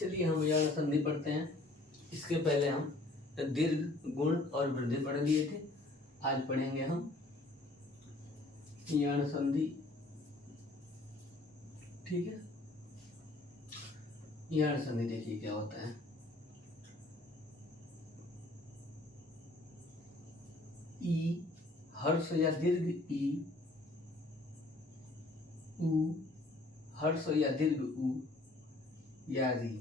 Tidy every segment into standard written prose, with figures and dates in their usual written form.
चलिए हम यण संधि पढ़ते हैं। इसके पहले हम दीर्घ, गुण और वृद्धि पढ़ लिए थे। आज पढ़ेंगे हम यण संधि। ठीक है, यण संधि देखिए क्या होता है। ई हर्ष या दीर्घ ई, उ हर्ष या दीर्घ उ या री।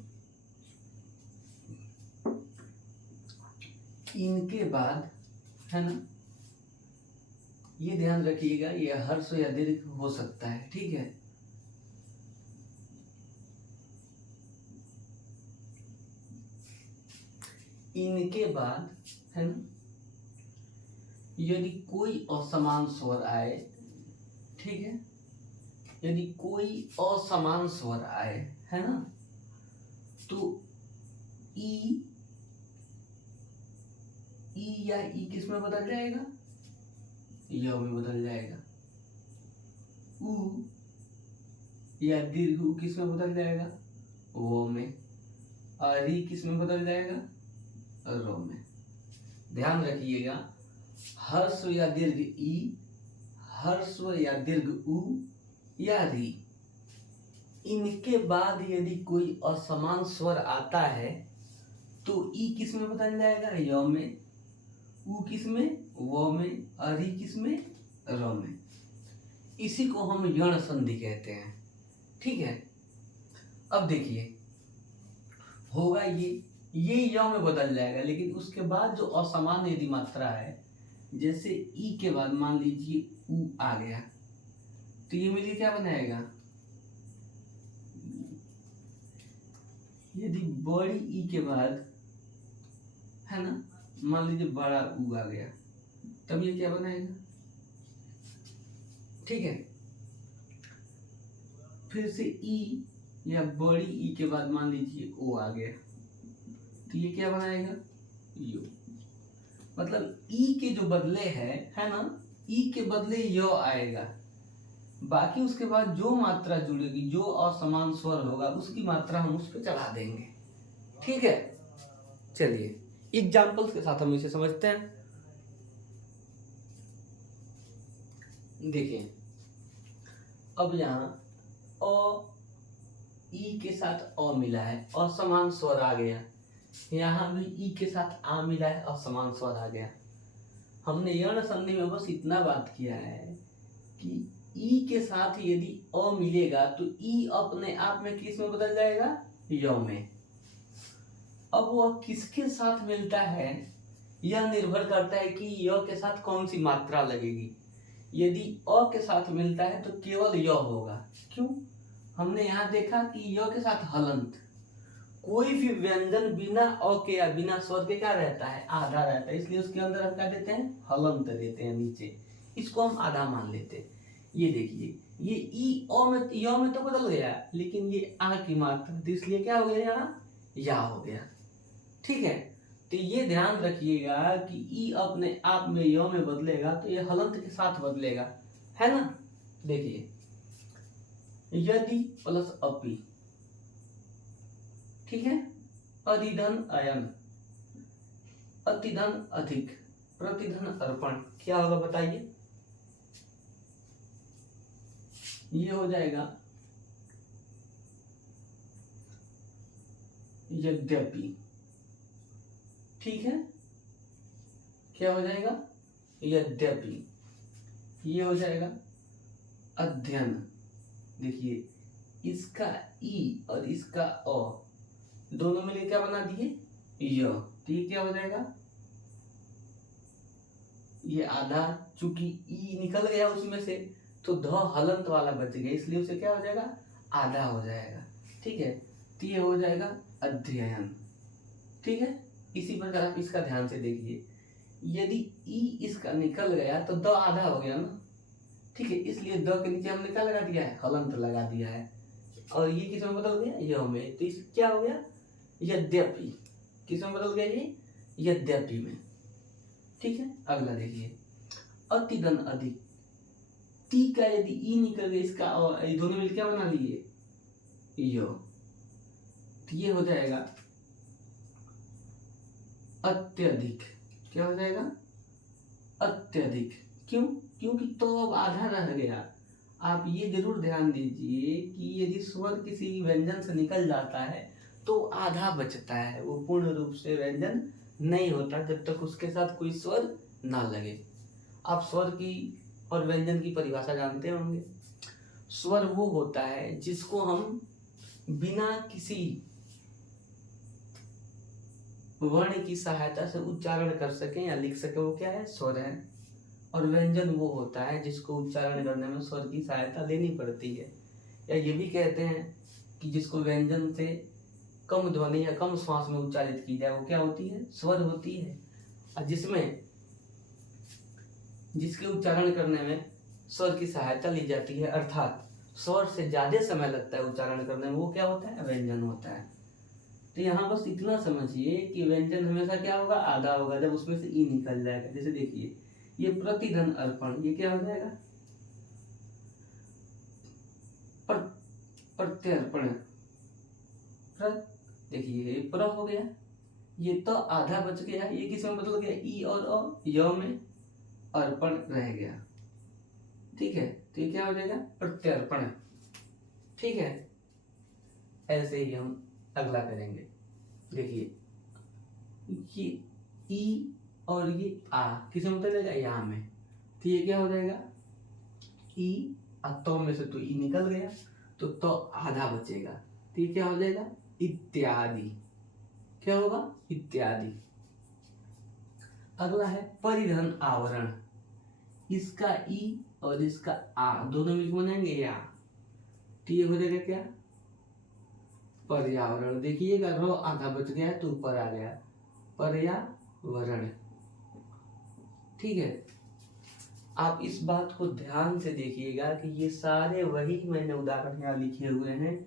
इनके बाद है ना, ये ध्यान रखिएगा, ये हर्ष या दीर्घ हो सकता है। ठीक है, इनके बाद है ना, यदि कोई असमान स्वर आए, ठीक है, यदि कोई असमान स्वर आए है ना, तो ई या ई किस में बदल जाएगा? य में बदल जाएगा। उ या दीर्घ उ किस में बदल जाएगा? वो में। और री किस में बदल जाएगा? रो में। ध्यान रखिएगा, हर्स्व या दीर्घ ई, हर्स्व या दीर्घ उ या री, इनके बाद यदि कोई असमान स्वर आता है तो ई किस में बदल जाएगा? य में। उ किस में? वो में। और री किस में? र में। इसी को हम यण संधि कहते हैं। ठीक है, अब देखिए होगा ये य में बदल जाएगा, लेकिन उसके बाद जो असमान यदि मात्रा है, जैसे ई के बाद मान लीजिए उ आ गया, तो ये मिलके क्या बनाएगा? यदि बड़ी ई के बाद है ना, मान लीजिए बड़ा उ आ गया, तब ये क्या बनाएगा? ठीक है, फिर से ई या बड़ी ई के बाद मान लीजिए ओ आ गया, तो ये क्या बनाएगा? यू। मतलब ई के जो बदले है ना, ई के बदले य आएगा, बाकी उसके बाद जो मात्रा जुड़ेगी, जो असमान स्वर होगा, उसकी मात्रा हम उस पर चढ़ा देंगे। ठीक है, चलिए एग्जाम्पल्स के साथ हम इसे समझते हैं। देखिए, अब यहाँ अ ई के साथ अ मिला है, असमान स्वर आ गया। यहाँ भी ई के साथ आ मिला है, असमान स्वर आ गया। हमने यण संधि में बस इतना बात किया है कि ई के साथ यदि अ मिलेगा तो ई अपने आप में किस में बदल जाएगा? य में। अब वह किसके साथ मिलता है, यह निर्भर करता है कि य के साथ कौन सी मात्रा लगेगी। यदि अ के साथ मिलता है तो केवल य होगा। क्यों? हमने यहाँ देखा कि य के साथ हलंत, कोई भी व्यंजन बिना अ के या बिना स्वर के क्या रहता है? आधा रहता है, इसलिए उसके अंदर हम क्या देते हैं? हलंत देते हैं नीचे, इसको हम आधा मान लेते हैं। ये देखिए, ये ई अ में य में तो बदल गया, लेकिन ये आ की मात्रा, तो इसलिए क्या हो गया? यहाँ या हो गया। ठीक है, तो ये ध्यान रखिएगा कि ई अपने आप में य में बदलेगा तो ये हलंत के साथ बदलेगा, है ना। देखिए, यदि प्लस अपि, ठीक है, अधिधन अयन, अतिधन अधिक, प्रतिधन अर्पण, क्या होगा बताइए? ये हो जाएगा यद्यपि। ठीक है, क्या हो जाएगा? यद्यपि। ये हो जाएगा अध्ययन। देखिए, इसका ई और इसका अ दोनों मिलकर क्या बना दिए? य। तो ये क्या हो जाएगा? ये आधा, चूंकि ई निकल गया उसमें से तो ध हलंत वाला बच गया, इसलिए उसे क्या हो जाएगा? आधा हो जाएगा। ठीक है, तो ये हो जाएगा अध्ययन। ठीक है, इसी प्रकार आप इसका ध्यान से देखिए, यदि ई इसका निकल गया तो द आधा हो गया ना। ठीक है, इसलिए द के नीचे हमने क्या लगा दिया है? हलंत लगा दिया है, और ये किस में बदल गया? य में। तो इस क्या हो गया? यद्यपि। किस में बदल गया ये? यद्यपि में। ठीक है, अगला देखिए, अतिदन अधिक। टी का यदि ई निकल गया, इसका दोनों मिलकर क्या बना लिए? य। तो ये हो जाएगा अत्यधिक। क्या हो जाएगा? अत्यधिक। क्यों? क्योंकि तो अब आधा रह गया। आप ये जरूर ध्यान दीजिए कि यदि स्वर किसी व्यंजन से निकल जाता है तो आधा बचता है, वो पूर्ण रूप से व्यंजन नहीं होता जब तक उसके साथ कोई स्वर ना लगे। आप स्वर की और व्यंजन की परिभाषा जानते होंगे। स्वर वो होता है जिसको हम बिना किसी वर्ण की सहायता से उच्चारण कर सकें या लिख सकें, वो क्या है? स्वर है। और व्यंजन वो होता है जिसको उच्चारण करने में स्वर की सहायता लेनी पड़ती है, या ये भी कहते हैं कि जिसको व्यंजन से कम ध्वनि या कम श्वास में उच्चारित की जाए वो क्या होती है? स्वर होती है। और जिसके उच्चारण करने में स्वर की सहायता ली जाती है, अर्थात स्वर से ज्यादा समय लगता है उच्चारण करने में, वो क्या होता है? व्यंजन होता है। तो यहाँ बस इतना समझिए कि व्यंजन हमेशा क्या होगा? आधा होगा जब उसमें से ई निकल जाएगा। जैसे देखिए ये प्रतिधन अर्पण, ये क्या हो जाएगा? प्रत्यर्पण। देखिए ये प्र हो गया, ये तो आधा बच गया, ये किस में बदल गया? ई और अ, य में अर्पण रह गया। ठीक है, तो ये क्या हो जाएगा? प्रत्यर्पण। ठीक है, ऐसे ही हम अगला करेंगे। देखिए ये ई और ये आ किस में बदल जाएगा? यहाँ में। तो ये क्या हो जाएगा? ई, तो में से तो ई निकल गया तो आधा बचेगा। तो ये क्या हो जाएगा? इत्यादि। क्या होगा? इत्यादि। अगला है परिधन आवरण। इसका ई और इसका आ दोनों मिलकर बनाएंगे या, तो ये हो जाएगा क्या? पर्यावरण। देखिएगा रो आधा बच गया तो ऊपर आ गया, पर्यावरण। ठीक है, आप इस बात को ध्यान से देखिएगा कि ये सारे वही मैंने उदाहरण यहाँ लिखे हुए हैं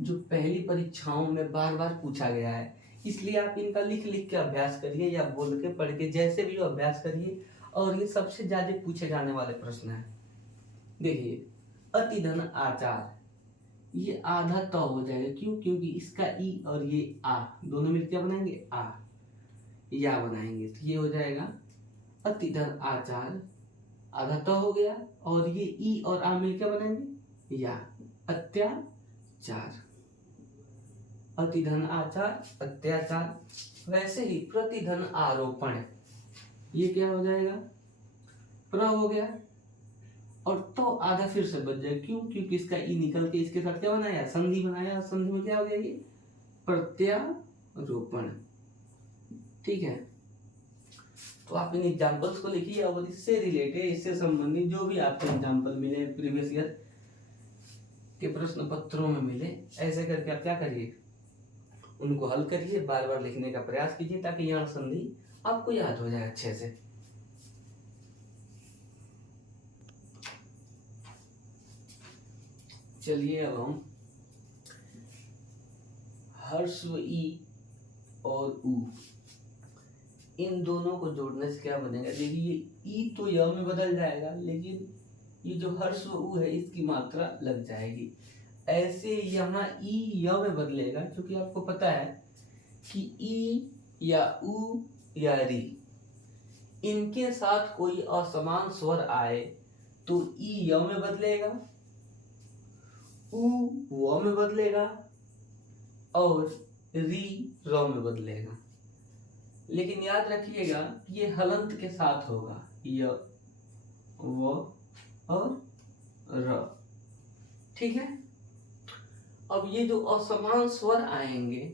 जो पहली परीक्षाओं में बार बार पूछा गया है। इसलिए आप इनका लिख लिख के अभ्यास करिए या बोल के पढ़ के, जैसे भी अभ्यास करिए। और ये सबसे ज्यादा पूछे जाने वाले प्रश्न है। देखिए अतिधन आचार, ये आधा तो हो जाएगा। क्यों? क्योंकि इसका ई और ये आ दोनों मिलकर क्या बनाएंगे? आ, या बनाएंगे। तो ये हो जाएगा अतिधन आचार, आधा तो हो गया, और ये ई और आ मिलकर बनाएंगे या, अत्याचार। अतिधन आचार, अत्याचार। वैसे ही प्रतिधन आरोपण, ये क्या हो जाएगा? प्र हो गया और तो आधा फिर से बच जाएगा। क्यों? क्योंकि इसका ई निकल के इसके साथ क्या बनाया? संधि बनाया। संधि में क्या हो गया? ये प्रत्यारोपण। ठीक है, तो आप इन एग्जाम्पल्स को लिखिए और इससे रिलेटेड, इससे संबंधित जो भी आपको एग्जाम्पल मिले प्रीवियस ईयर के प्रश्न पत्रों में मिले, ऐसे करके आप क्या करिए? उनको हल करिए, बार बार लिखने का प्रयास कीजिए ताकि यहाँ संधि आपको याद हो जाए अच्छे से। चलिए अब हम ह्रस्व ई और उ, इन दोनों को जोड़ने से क्या बनेगा? देखिए ई तो य में बदल जाएगा, लेकिन ये जो ह्रस्व उ है इसकी मात्रा लग जाएगी। ऐसे यहाँ ई य में बदलेगा, क्योंकि आपको पता है कि ई या उ या री, इनके साथ कोई असमान स्वर आए तो ई य में बदलेगा, उ व में बदलेगा और री र में बदलेगा। लेकिन याद रखिएगा ये हलंत के साथ होगा, य व और र। ठीक है, अब ये जो असमान स्वर आएंगे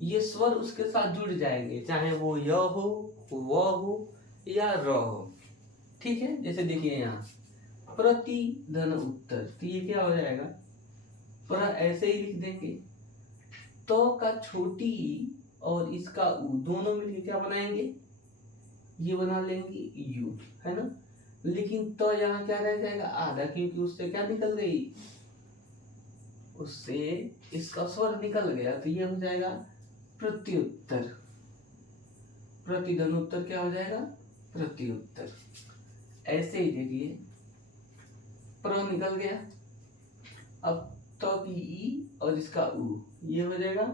ये स्वर उसके साथ जुड़ जाएंगे, चाहे वो य हो, व हो या र हो। ठीक है, जैसे देखिए यहाँ प्रतिधन उत्तर, तो ये क्या हो जाएगा? पर ऐसे ही लिख देंगे, तो का छोटी और इसका उ दोनों मिलकर क्या बनाएंगे? ये बना लेंगे यू, है ना। लेकिन तो यहाँ क्या रह जाएगा? आधा, क्योंकि उससे क्या निकल गई? उससे इसका स्वर निकल गया, तो ये हो जाएगा प्रत्युत्तर। प्रतिधन उत्तर क्या हो जाएगा? प्रत्युत्तर। ऐसे ही देखिए प्र निकल गया, अब तो की ई और इसका उ, ये हो जाएगा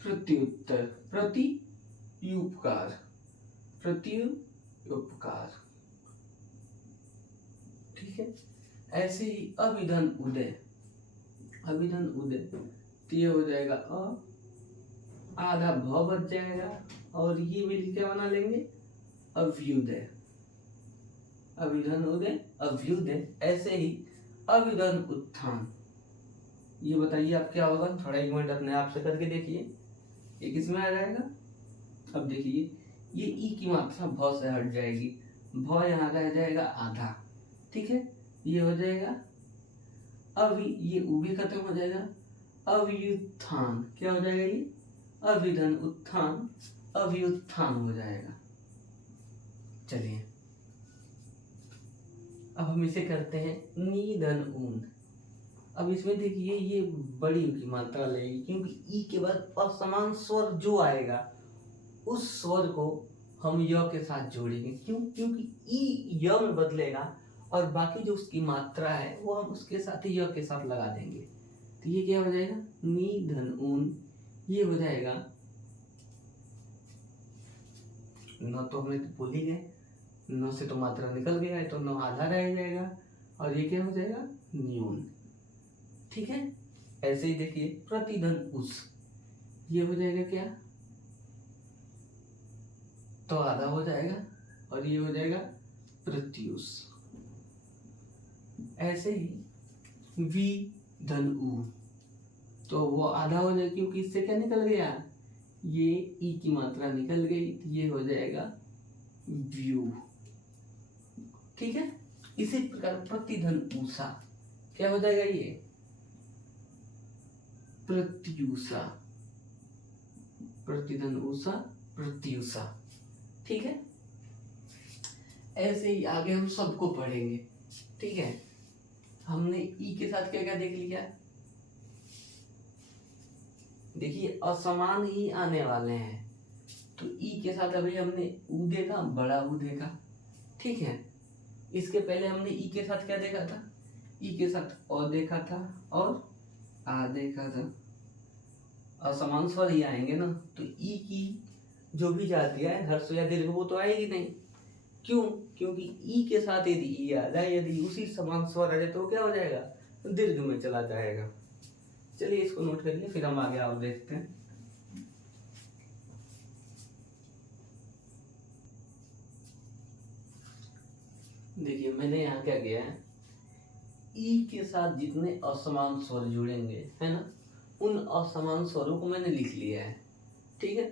प्रत्युत्तर, प्रत्युपकार, प्रत्युपकार। ठीक है। ऐसे ही अभिधन उदय, अभिधन उदय, तो ये हो जाएगा आधा भ बच जाएगा और ये मिल क्या बना लेंगे, अभ्युदय, अभिधन उदय, अभ्युदय। ऐसे ही अभिधन उत्थान, ये बताइए आप क्या होगा, थोड़ा एक मिनट अपने आप से करके देखिए, ये किसमें आ जाएगा। अब देखिए ये ई की मात्रा भ से हट जाएगी, भ यहाँ रह जाएगा आधा। ठीक है, ये हो जाएगा ये उ भी खत्म हो जाएगा, अव्युत्थान क्या हो जाएगा, ये अभिधन उत्थान, अव्युत्थान हो जाएगा। चलिए अब हम इसे करते हैं निधन ऊन। अब इसमें देखिए ये बड़ी की मात्रा लगेगी, क्योंकि ई के बाद असमान स्वर जो आएगा उस स्वर को हम य के साथ जोड़ेंगे। क्यों? क्योंकि ई य में बदलेगा और बाकी जो उसकी मात्रा है वो हम उसके साथ य के साथ लगा देंगे। तो ये क्या हो जाएगा, निधन ऊन। ये हो जाएगा, न तो हमें भूल ही गए, न से तो मात्रा निकल गया है तो न आधा रह जाएगा और ये क्या हो जाएगा, न्यून। ठीक है। ऐसे ही देखिए प्रतिधन उस, ये हो जाएगा क्या, तो आधा हो जाएगा और ये हो जाएगा प्रत्युष। ऐसे ही वी धन उ, तो वो आधा हो जाएगा क्योंकि इससे क्या निकल गया, ये ई की मात्रा निकल गई, तो ये हो जाएगा व्यू। ठीक है। इसी प्रकार प्रतिधन ऊषा क्या हो जाएगा, ये प्रत्युषा, प्रतिधन ऊषा, प्रत्युषा। ठीक है। ऐसे ही आगे हम सबको पढ़ेंगे। ठीक है। हमने ई के साथ क्या क्या देख लिया, देखिए असमान ही आने वाले हैं, तो ई के साथ अभी हमने उ देखा, बड़ा उ देखा। ठीक है। इसके पहले हमने ई के साथ क्या देखा था, ई के साथ अ देखा था और आ देखा था। असमान स्वर ही आएंगे ना, तो ई की जो भी जाति है हर्ष या दीर्घ वो तो आएगी नहीं। क्यों? क्योंकि ई के साथ यदि ई आ जाए, यदि उसी समान स्वर आ जाए तो क्या हो जाएगा, दीर्घ में चला जाएगा। चलिए इसको नोट करिए, फिर हम आगे और देखते हैं। देखिए मैंने यहाँ क्या किया है, ई के साथ जितने असमान स्वर जुड़ेंगे है ना, उन असमान स्वरों को मैंने लिख लिया है। ठीक है।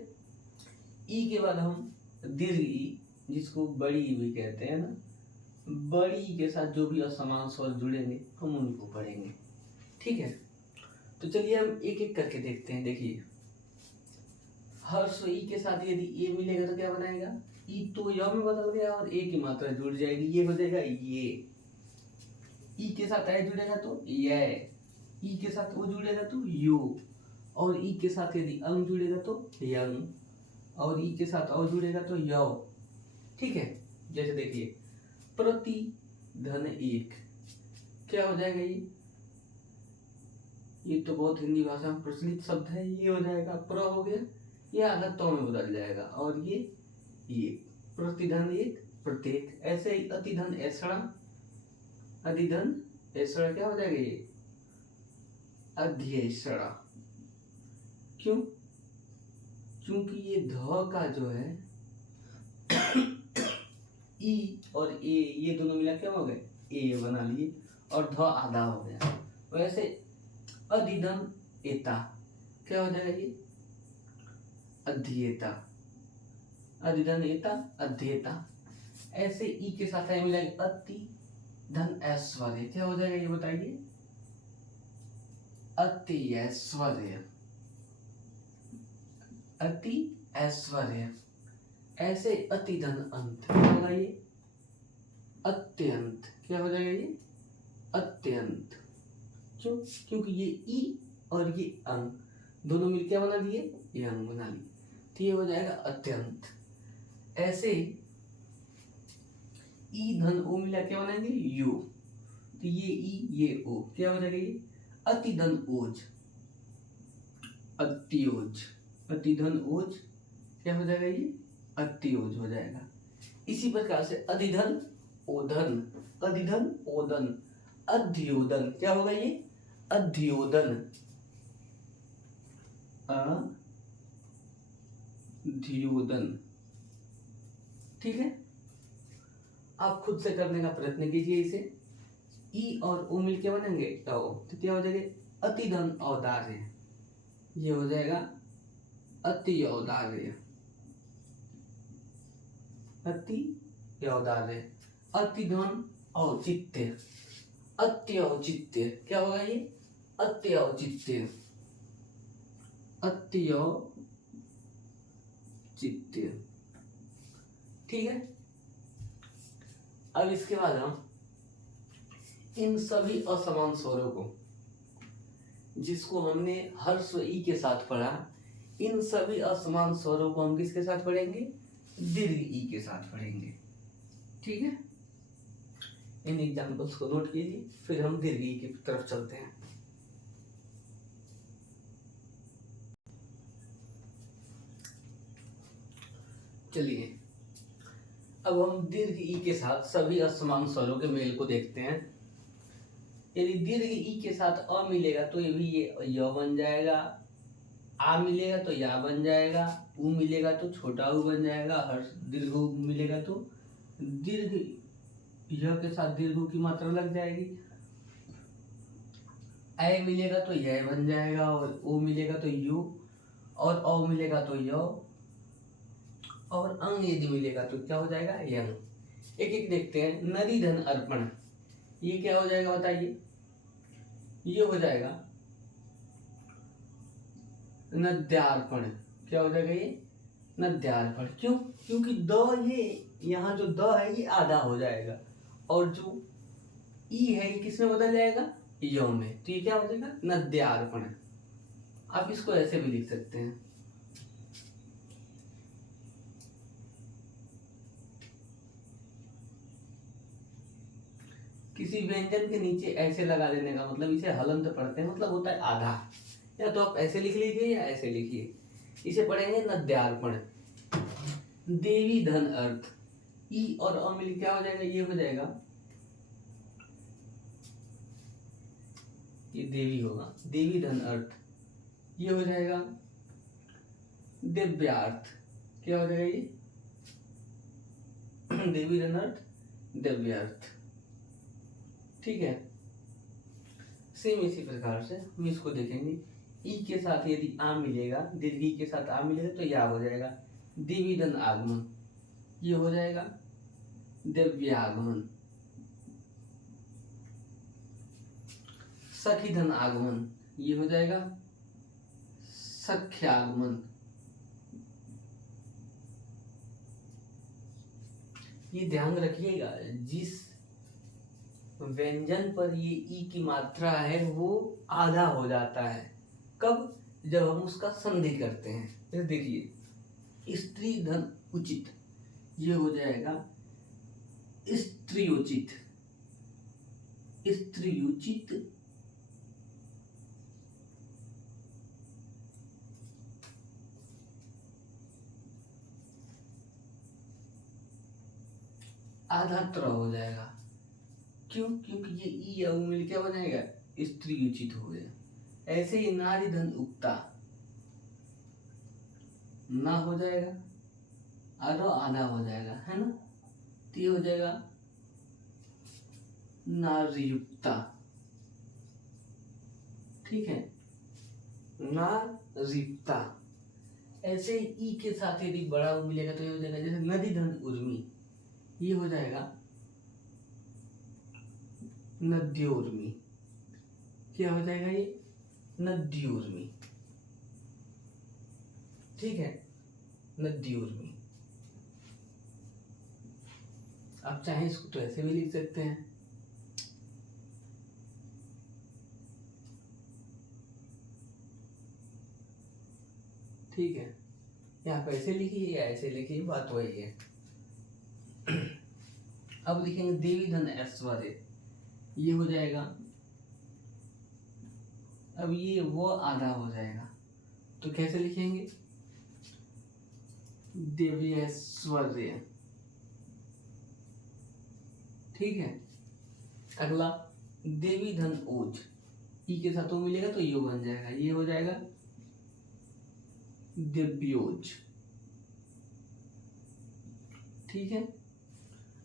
ई के बाद हम दीर्घ ई, जिसको बड़ी ई भी कहते हैं ना, बड़ी के साथ जो भी असमान स्वर जुड़ेंगे हम उनको पढ़ेंगे। ठीक है। तो चलिए हम एक एक करके देखते हैं। देखिए हर्ष ई के साथ यदि ए मिलेगा तो क्या बनाएगा, ई तो य में बदल गया और ए की मात्रा जुड़ जाएगी, ये हो जाएगा ये। ई के साथ ए जुड़ेगा तो ये, ई के साथ ओ जुड़ेगा तो यू, और ई के साथ यदि अंग जुड़ेगा तो यंग, और ई के साथ औ जुड़ेगा तो यौ। ठीक है। जैसे देखिए प्रति धन एक क्या हो जाएगा, ये तो बहुत हिंदी भाषा में प्रचलित शब्द है, ये हो जाएगा प्र हो गया, ये आधा तो में बदल जाएगा और ये प्रतिधन एक प्रत्येक। ऐसे ही अतिधन ऐसड़ा, अधिधन ऐसड़ा क्या हो जाएगा, ये अध्ययसड़ा। क्यों? क्योंकि ये ध का जो है ई और ए ये दोनों मिला क्या हो गए, ए बना लिए और ध आधा हो गया। वैसे अधिधन एता क्या हो जाएगा, ये अध्येता, अधिधन एता अध्येता। ऐसे ई के साथ है मिलाएंगे अति धन ऐश्वर्य क्या हो जाएगा, ये बताइए, अति ऐश्वर्य, अति ऐश्वर्य। ऐसे अति धन अंत क्या होगा, ये अत्यंत क्या हो जाएगा, ये अत्यंत। क्यों? क्योंकि ये ई और ये अंग दोनों मिलकर क्या बना लिए, ये अंग बना लिए, तो ये हो जाएगा अत्यंत। ऐसे ई धन ओ मिला क्या बनाएंगे, यू, तो ये ई ये ओ क्या हो जाएगा, ये अति धन ओज, अत्योज। अतिधन ओज क्या हो जाएगा, ये अत्योज हो जाएगा। इसी प्रकार से अधिधन ओधन, अधिधन ओदन, अध्योदन क्या होगा, ये अध्योदन, अध्योदन। ठीक है, आप खुद से करने का प्रयत्न कीजिए इसे। ई और उ मिलके बनेंगे तो क्या हो जाएगा, अतिधन औदार्य, ये हो जाएगा अति औदार्य, अति औदार्य। अतिधन औचित्य, अत्यौचित्य क्या होगा, ये अत्यौचित्य, अत्यौचित्य। ठीक है, अब इसके बाद हम इन सभी असमान स्वरों को, जिसको हमने हर्स्व ई के साथ पढ़ा, इन सभी असमान स्वरों को हम किसके साथ पढ़ेंगे, दीर्घ ई के साथ पढ़ेंगे। ठीक है, इन एग्जाम्पल्स को नोट कीजिए, फिर हम दीर्घ ई की तरफ चलते हैं। चलिए, अब हम दीर्घ ई के साथ सभी असमान स्वरों के मेल को देखते हैं। यदि दीर्घ ई के साथ अ मिलेगा तो ये भी ये य बन जाएगा, आ मिलेगा तो या बन जाएगा, उ मिलेगा तो छोटा उ बन जाएगा, हर्ष दीर्घ उ मिलेगा तो दीर्घ य के साथ दीर्घ उ की मात्रा लग जाएगी, ऐ मिलेगा तो यह बन जाएगा, और ओ मिलेगा तो यू, और औ मिलेगा तो य, और अंग यदि मिलेगा तो क्या हो जाएगा, यंग। एक एक देखते हैं। नदी धन अर्पण, ये क्या हो जाएगा बताइए, ये हो जाएगा नद्यार्पण, क्या हो जाएगा, ये नद्यार्पण। क्यों, क्योंकि द, ये यहाँ जो द है ये आधा हो जाएगा, और जो ई है ये किसमें बदल जाएगा, यो में, तो ये क्या हो जाएगा, नद्यार्पण। आप इसको ऐसे भी लिख सकते हैं, किसी व्यंजन के नीचे ऐसे लगा देने का मतलब, इसे हलंत पढ़ते हैं, मतलब होता है आधा। या तो आप ऐसे लिख लीजिए या ऐसे लिखिए, इसे पढ़ेंगे नद्यार्पण। देवी धन अर्थ, ई और अ मिल क्या हो जाएगा, ये हो जाएगा, ये देवी होगा, देवी धन अर्थ, ये हो जाएगा दिव्यार्थ, क्या हो जाएगा, ये देवी धन अर्थ दिव्यार्थ। ठीक है, सेम इसी प्रकार से हम इसको देखेंगे। ई के साथ यदि आ मिलेगा, दीर्घ ई के साथ आ मिलेगा तो या हो जाएगा दिविधन आगमन, ये हो जाएगा दिव्यागमन। सखीधन आगमन, ये हो जाएगा सख्यागमन। ये ध्यान रखिएगा, जिस व्यंजन पर ये ई की मात्रा है वो आधा हो जाता है, कब, जब हम उसका संधि करते हैं। जैसे देखिए, स्त्री धन उचित, ये हो जाएगा स्त्रियोचित, स्त्रियोचित। आधा त्र हो जाएगा, क्यों, क्योंकि ये ई या उ मिल क्या बनेगा, स्त्रियोचित हो गया। ऐसे ही नारी धन उक्ता, ना हो जाएगा, आधा आधा हो जाएगा, है ना, तो ये हो जाएगा नारीयुक्ता। ठीक है, नारीयुक्ता। ऐसे ही ई के साथ यदि बड़ा उ मिलेगा तो ये हो जाएगा, जैसे नदी धन उर्मी, ये हो जाएगा नद्योर्मी, क्या हो जाएगा, ये नद्योर्मी। ठीक है, नद्योर्मी। आप चाहें इसको तो ऐसे भी लिख सकते हैं, ठीक है, यहाँ पे ऐसे लिखिए या ऐसे लिखिए, बात वही है। अब लिखेंगे देवी धन ऐश्वर्य, ये हो जाएगा, अब ये वो आधा हो जाएगा, तो कैसे लिखेंगे, देवैश्वर्य। ठीक है। अगला देवी धन ओज, ई के साथ ओ मिलेगा तो यो बन जाएगा, ये हो जाएगा दिव्योज। ठीक है।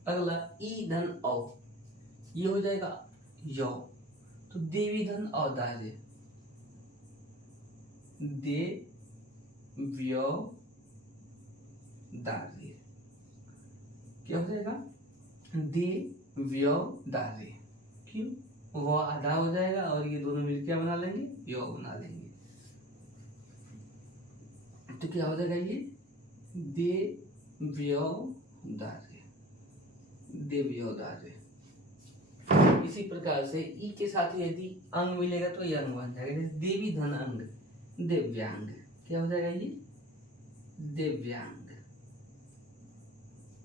अगला ई धन औ, ये हो जाएगा यौ, तो देवी धन औदार्य, देव्योदार्य। क्या हो जाएगा? देव्योदार्य। क्यों? वो आधा हो जाएगा और ये दोनों मिलकर क्या बना लेंगे? यो बना लेंगे। तो क्या हो जाएगा ये? देव्योदार्य, देव्योदार्य। इसी प्रकार से ई के साथ यदि अंग मिलेगा तो ये अंग बन जाएगा। जैसे देवी धन अंग, दिव्यांग। क्या हो जाएगा ये? दिव्यांग।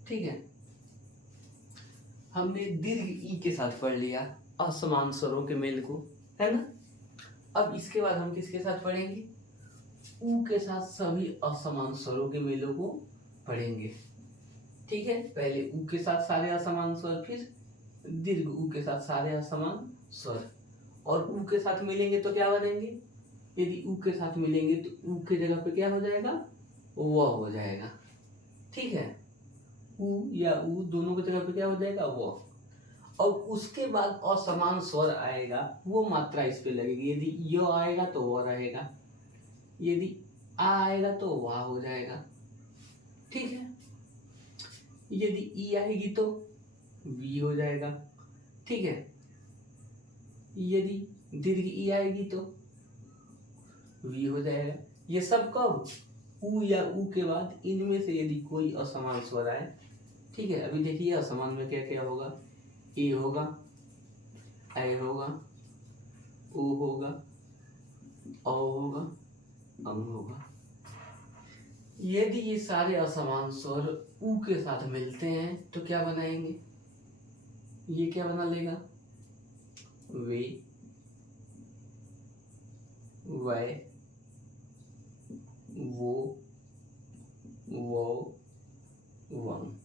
ठीक है। हमने दीर्घ ई के साथ पढ़ लिया असमान स्वरों के मेल को, है ना। अब इसके बाद हम किसके साथ पढ़ेंगे? ऊ के साथ सभी असमान स्वरों के मेलों को पढ़ेंगे। ठीक है। पहले ऊ के साथ सारे असमान स्वर, फिर दीर्घ ऊ के साथ सारे असमान स्वर, और ऊ के साथ मिलेंगे तो क्या बनेंगे? यदि ऊ के साथ मिलेंगे तो ऊ के जगह पे क्या हो जाएगा? व हो जाएगा। ठीक है। ऊ या ऊ दोनों की जगह पे क्या हो जाएगा? वो। और उसके बाद असमान स्वर आएगा, वो मात्रा इस पे लगेगी। यदि यो आएगा तो वो रहेगा, यदि आ आएगा तो वाह हो जाएगा। ठीक है। यदि ई आएगी तो वी हो जाएगा। ठीक है। यदि दीर्घ ई आएगी तो वी हो जाएगा। ये सब कब? ऊ या ऊ के बाद इनमें से यदि कोई असमान स्वर आए। ठीक है। अभी देखिए असमान में क्या क्या होगा? ए होगा, ऐ होगा, ओ होगा, औ होगा, अम होगा। यदि ये सारे असमान स्वर ऊ के साथ मिलते हैं तो क्या बनाएंगे? ये क्या बना लेगा? वे, वै, वो, वम।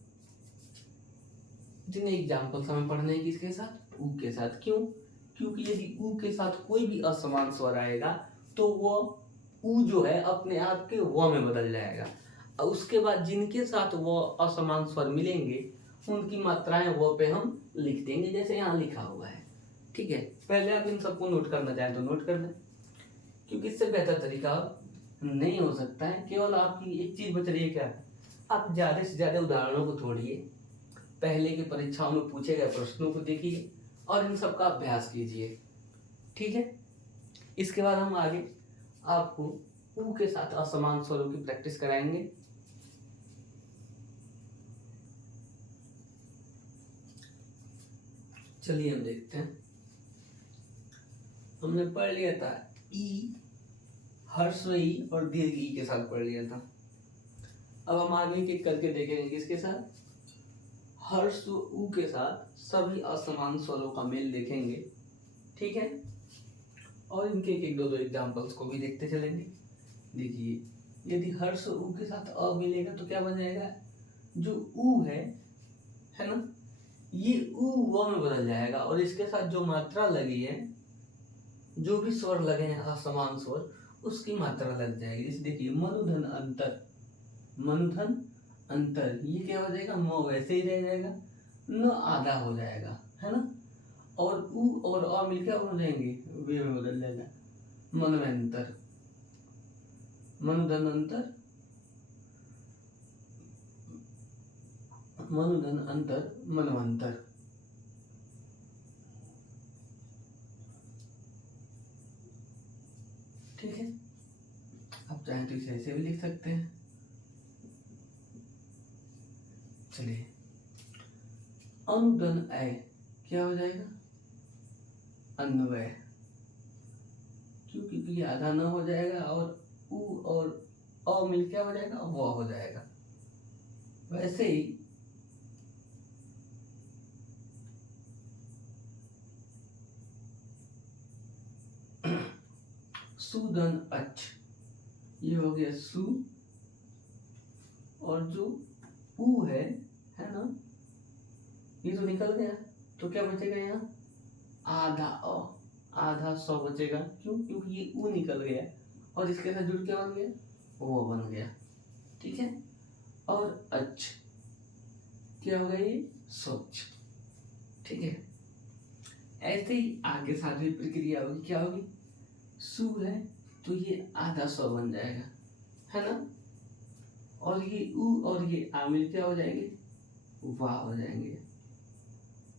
जिन एग्जाम्पल्स हमें पढ़ने हैं किसके साथ? ऊ के साथ। क्यों? क्योंकि यदि ऊ के साथ कोई भी असमान स्वर आएगा तो वो ऊ जो है अपने आप के व में बदल जाएगा, और उसके बाद जिनके साथ वो असमान स्वर मिलेंगे उनकी मात्राएं वो पे हम लिख देंगे, जैसे यहाँ लिखा हुआ है। ठीक है। पहले आप इन सबको नोट करना चाहें तो नोट कर दें, क्योंकि इससे बेहतर तरीका नहीं हो सकता है। केवल आपकी एक चीज बच रही है, क्या? आप ज्यादा से ज्यादा उदाहरणों को छोड़िए, पहले की परीक्षाओं में पूछे गए प्रश्नों को देखिए और इन सब का अभ्यास कीजिए। ठीक है। इसके बाद हम आगे आपको ऊ के साथ असमान स्वरों की प्रैक्टिस कराएंगे। चलिए हम देखते हैं। हमने पढ़ लिया था ई, हर्ष ई और दीर्घ ई के साथ पढ़ लिया था। अब हम आगे एक करके देखेंगे किसके साथ? हर्ष ऊ के साथ सभी असमान स्वरों का मेल देखेंगे। ठीक है। और इनके एक दो एग्जांपल्स को भी देखते चलेंगे। देखिए, यदि हर्ष ऊ के साथ अ मिलेगा तो क्या बन जाएगा? जो ऊ है ना, ये ऊ व में बदल जाएगा, और इसके साथ जो मात्रा लगी है, जो भी स्वर लगे हैं असमान स्वर, उसकी मात्रा लग जाएगी। जैसे देखिए मनुधन अंतर, मनुधन अंतर, ये क्या हो जाएगा? म वैसे ही रह जाएगा, न आधा हो जाएगा, है ना। और ऊ और अ मिलकर हो जाएंगे, वे में बदल जाएगा। मनवंतर, मनुधन अंतर, मनुधन अंतर, मनवंतर। ठीक है। आप चाहें तो इसे ऐसे भी लिख सकते हैं। चलिए, अनुधन ऐ क्या हो जाएगा? अन्वय। क्यों? क्योंकि आधा न हो जाएगा और ऊ और अ मिल क्या हो जाएगा? वो हो जाएगा। वैसे ही सुधन अच्छ, ये हो गया सु और जो ऊ है ना, ये तो निकल गया, तो क्या बचेगा यहाँ आधा अ, आधा सौ बचेगा। क्यों? क्योंकि ये ऊ निकल गया और इसके साथ जुड़ क्या बन गया, वो बन गया। ठीक है, और अच्छ क्या होगा, ये स्वच्छ। ठीक है, ऐसे ही आगे साथ भी प्रक्रिया होगी, क्या होगी, सु है तो ये आधा सौ बन जाएगा, है ना, और ये ऊ और ये आ मिल क्या हो जाएंगे, वाह हो जाएंगे,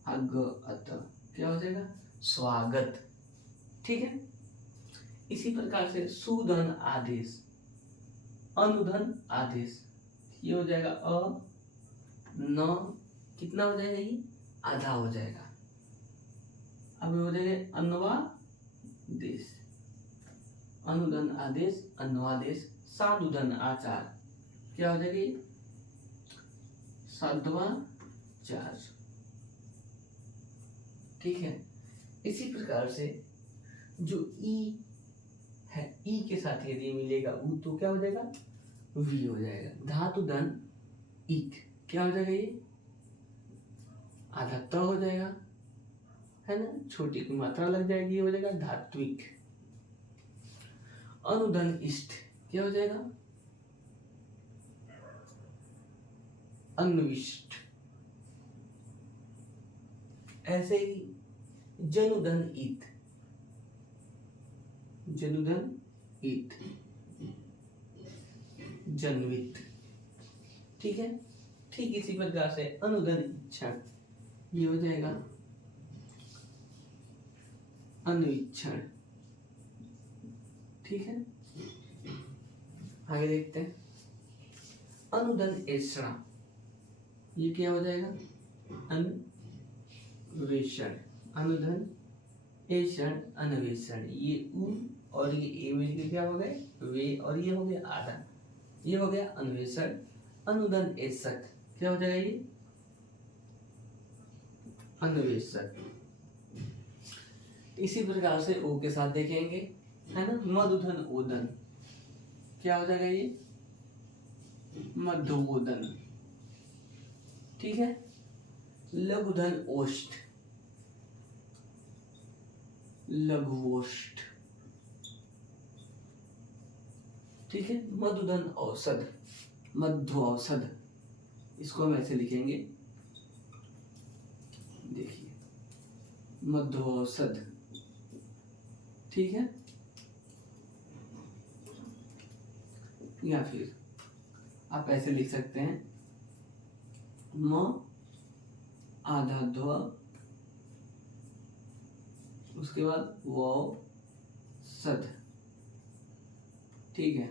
अग अत क्या हो जाएगा, स्वागत। ठीक है, इसी प्रकार से सुधन आदेश, अनुधन आदेश, ये हो जाएगा अ न, कितना हो जाएगा, ये आधा हो जाएगा। अब हो जाएगा अन्वादेश, अनुधन आदेश, अन्वादेश, साधुधन आचार, क्या हो जाएगा, ये साध्वाचार। ठीक है, इसी प्रकार से जो ई है, ई के साथ यदि मिलेगा ऊ तो क्या हो जाएगा, वी हो जाएगा। धातु धन इक, क्या हो जाएगा, ये आधा त हो जाएगा, है ना, छोटी की मात्रा लग जाएगी, ये हो जाएगा धात्विक। अनुधन इष्ट, क्या हो जाएगा, अन्विष्ट। ऐसे ही जनुधन ईत, जनुधन ईत, जन्वित। ठीक है, ठीक इसी प्रकार से अनुधन इच्छण, ये हो जाएगा अनुइच्छण। ठीक है, आगे देखते हैं अनुधन ऐषणा, ये क्या हो जाएगा, अन्वेषण, अनुधन ऐषण अन्वेषण, ये उ और ये ए मिलकर क्या हो गए, वे, और ये हो गया आधा, ये हो गया अन्वेषण। अनुधन ऐसक, क्या हो जाएगा, ये अन्वेषक। इसी प्रकार से ओ के साथ देखेंगे, है ना, मधुधन ओदन, क्या हो जाएगा, ये मधुओदन। ठीक है, लघुधन ओष्ठ, लघुओष्ठ। ठीक है, मधुधन औषध, मध्य औषध, इसको हम ऐसे लिखेंगे, देखिए मध्य औषध। ठीक है, या फिर आप ऐसे लिख सकते हैं, म आधा ध्व, उसके बाद वो सद। ठीक है,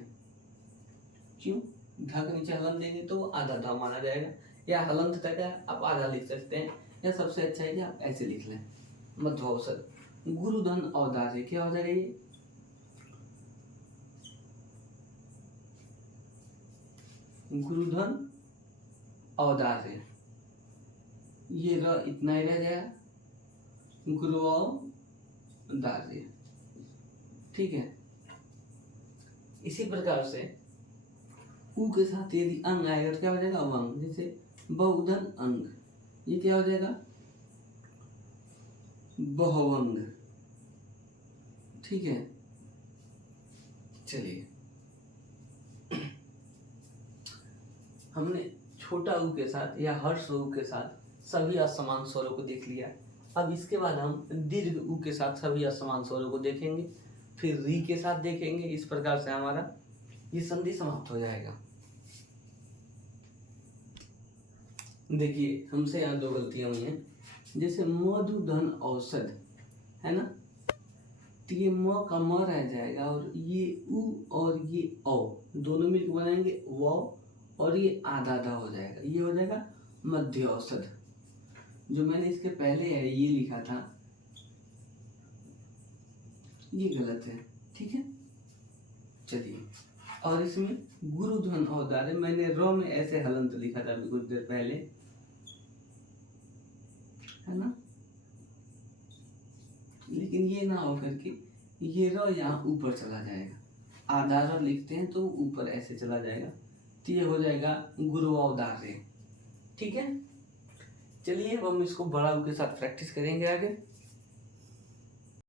क्यों, धा के नीचे हलन देंगे तो आधा धा माना जाएगा, या हलंत तक है आप आधा लिख सकते हैं, या सबसे अच्छा है कि आप ऐसे लिख लें, मध्य औसत। गुरुधन औदार्य, क्या हो जाएगा, ये गुरुधन औदार्य, ये र इतना ही रह जाएगा, गुरु औदार्य। ठीक है, इसी प्रकार से उ के साथ यदि अंग आएगा तो क्या हो जाएगा, अवंग, जैसे बहुधन अंग, ये क्या हो जाएगा, बहुवंग। ठीक है, चलिए हमने छोटा उ के साथ या हर्ष उ के साथ सभी असमान स्वरों को देख लिया। अब इसके बाद हम दीर्घ उ के साथ सभी असमान स्वरों को देखेंगे, फिर री के साथ देखेंगे। इस प्रकार से हमारा ये संधि समाप्त हो जाएगा। देखिए हमसे यहाँ दो गलतियां हुई हैं, जैसे मधुधन औषध है ना, तो ये म का म रह जाएगा और ये उ और ये औ दोनों मिलकर बनाएंगे वो, और ये आधा आधा हो जाएगा, ये हो जाएगा मध्य औषध। जो मैंने इसके पहले है ये लिखा था ये गलत है। ठीक है, चलिए, और इसमें गुरुधन औदार्य मैंने र में ऐसे हलंत लिखा था अभी कुछ देर पहले, है ना, लेकिन ये ना हो करके ये र यहाँ ऊपर चला जाएगा, आधा र लिखते हैं तो ऊपर ऐसे चला जाएगा, तो ये हो जाएगा गुरु औदार्य। ठीक है, चलिए अब हम इसको बड़ा उ के साथ प्रैक्टिस करेंगे आगे।